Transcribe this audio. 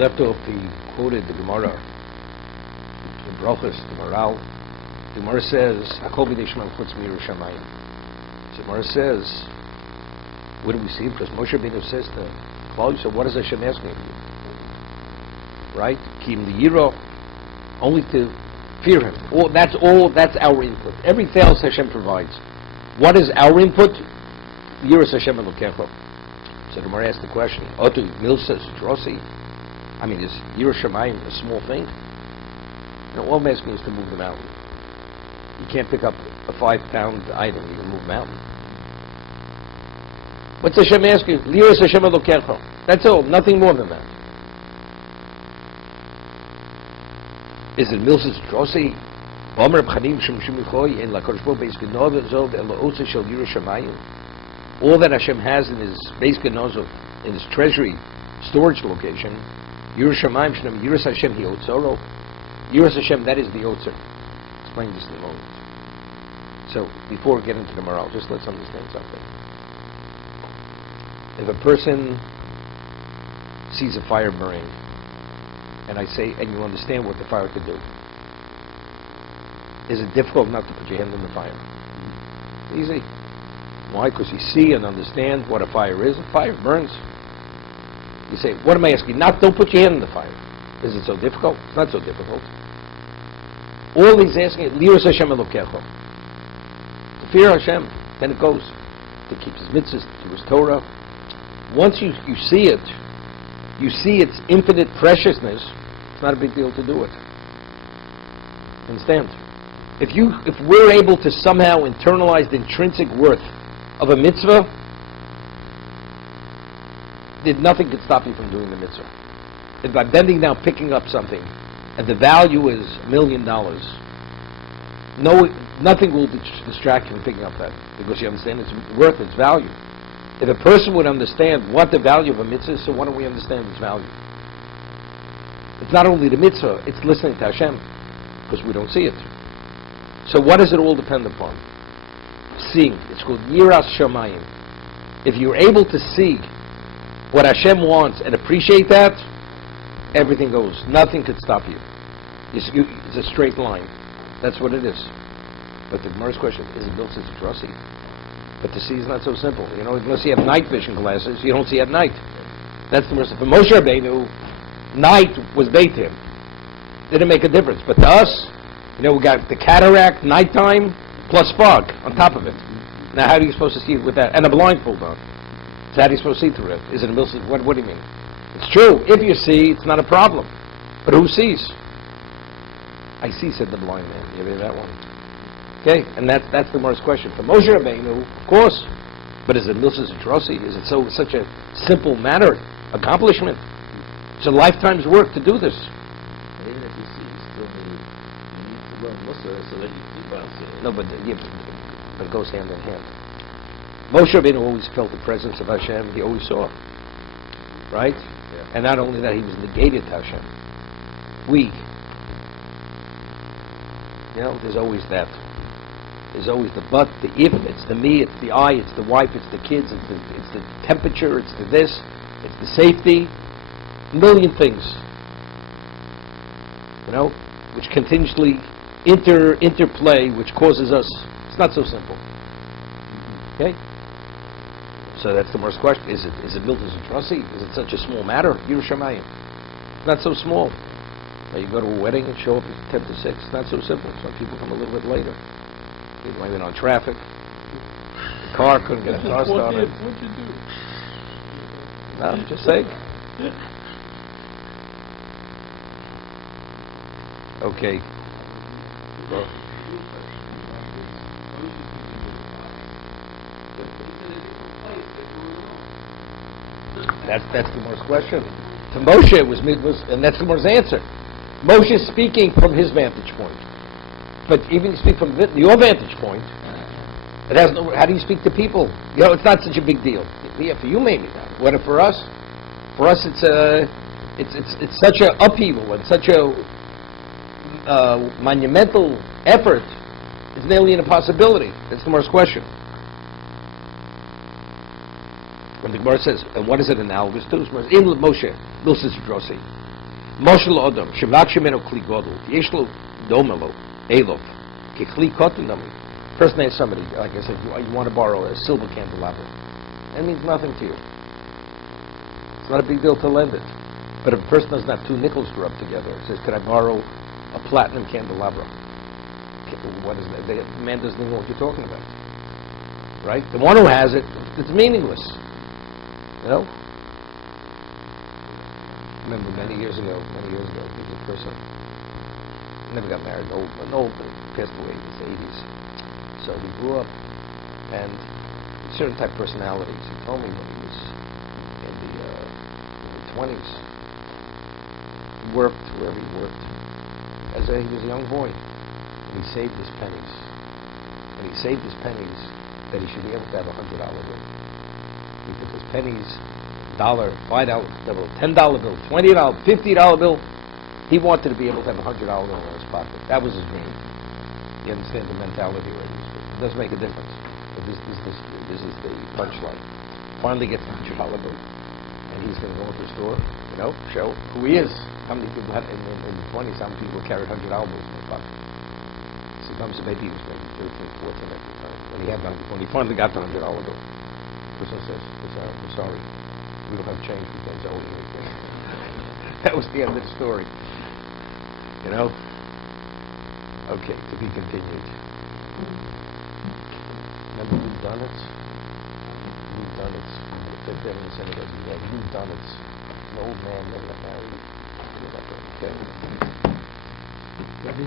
left off, he quoted the Gemara, the Brachos, the Maharal. The Gemara says, "Hakol b'dei Shema chutz miyiras shamayim." The Gemara says, what do we see? Because Moshe Rabbeinu says to Klal, so what is Hashem asking of you? Right? Kim the Yiro, only to fear Him. That's our input. Everything else Hashem provides. What is our input? Yiras Hashem Elokecha. So the Gemara asked the question, Otu Milsas Drossi? I mean, is Yiras Shamayim a small thing? No, all I'm asking is to move the mountain. You can't pick up a 5-pound item, you can move a mountain. What's Hashem asking? Yiras Hashem Elokecha. That's all, nothing more than that. Is it Milsas Drossi? All that Hashem has in His Beis Genozov, in His treasury storage location, Yiras Shamayim Shnam Yiras Hashem Hi Otzoro. Yiras Hashem, that is the Otzer. Explain this in a moment. So, before we get into the Maharal, just let's understand something. If a person sees a fire burning, and I say, and you understand what the fire could do, is it difficult enough to put your hand in the fire? Easy. Why? Because you see and understand what a fire is. A fire burns. You say, what am I asking? Don't put your hand in the fire. Is it so difficult? It's not so difficult. All he's asking is, Yiras Hashem Elokecha. To fear Hashem, then it goes. To keep His mitzvahs, to His Torah. Once you see it, you see its infinite preciousness, it's not a big deal to do it. Understand? If we're able to somehow internalize the intrinsic worth of a mitzvah, then nothing can stop you from doing the mitzvah. If by bending down, picking up something, and the value is $1 million, nothing will distract you from picking up that, because you understand its worth, its value. If a person would understand what the value of a mitzvah is, so why don't we understand its value? It's not only the mitzvah, it's listening to Hashem, because we don't see it. So what does it all depend upon? Seeing. It's called Yiras Shamayim. If you're able to see what Hashem wants and appreciate that, everything goes. Nothing could stop you. It's a straight line. That's what it is. But the Gemara's question, is it built as a trusty? But to see is not so simple. Unless you have night vision glasses, you don't see at night. That's the worst. For Moshe Rabbeinu, night was bait him. Didn't make a difference. But to us, we got the cataract, nighttime, plus fog on top of it. Now, how are you supposed to see it with that? And a blindfold on. So how are you supposed to see through it? Is it a milsad? What do you mean? It's true. If you see, it's not a problem. But who sees? I see, said the blind man. You hear that one? Okay, and that's the Gemara's question. For Moshe Rabbeinu, of course, but is it milsad atrocity? Is it such a simple matter, accomplishment? It's a lifetime's work to do this. Even if you see, you still need to learn Musar so that you keep on seeing. No, but it goes hand in hand. Moshe Rabbeinu always felt the presence of Hashem. He always saw it, right? Yeah. And not only that, he was negated to Hashem. There's always that. There's always the but, the if, it's the me, it's the I, it's the wife, it's the kids, it's the temperature, it's the this, it's the safety. A million things, which continuously interplay, which causes us. It's not so simple. Okay, so that's the first question: is it built as a trustee? Is it such a small matter? Yiras Shamayim. It's not so small. Now you go to a wedding and show up at 10 to 6. It's not so simple. Some people come a little bit later. They blame it on traffic. The car couldn't get a car started. What'd you do? No, I'm just saying. Okay. Well, that's the Gemara's question. To Moshe it was, and that's the Gemara's answer. Moshe is speaking from his vantage point. But even speak from your vantage point, it has no. How do you speak to people? It's not such a big deal. Yeah, for you maybe not. What for us? For us, it's such an upheaval and such a monumental effort. It's nearly an impossibility. That's the Gemara's question. When the Gemara says, and what is it analogous to? In Moshe, Milsas Drosi. Moshel Odom, Shemak Shemeno Kli Godel, Yeshlo Domelo, Elof, Kekli Kotinami. Person asks somebody, like I said, you want to borrow a silver candelabra. That means nothing to you. It's not a big deal to lend it. But if a person doesn't have two nickels to rub together, it says, could I borrow a platinum candelabra? What is that? The man doesn't even know what you're talking about. Right? The one who has it, it's meaningless. You know? I remember many years ago, there was a person, never got married, old, passed away in his 80s. So we grew up, and certain type of personalities. He told me when he was in the 20s, he worked wherever he worked. He was a young boy, and he saved his pennies. And he saved his pennies that he should be able to have a $100 bill. Because his pennies, $1, $5 bill, $10 bill, $20, $50 bill, he wanted to be able to have a $100 bill in his pocket. That was his dream. You understand the mentality where he was. It does make a difference. But this is the punchline. Finally gets a $100 bill, and he's going to go into a store, show who he is. How many people had in the 20s? How many people carried $100 bills in their pocket? So comes the baby, he was maybe 13, 14 at the time. When he finally got the $100 bill, the person says, "I'm sorry, we don't have change. We can't owe you anything." That was the end of the story. Okay, to be continued. Remember We've Done It? We've Done It. There in the synagogue, he had We've Done It. An old man never got married. Okay.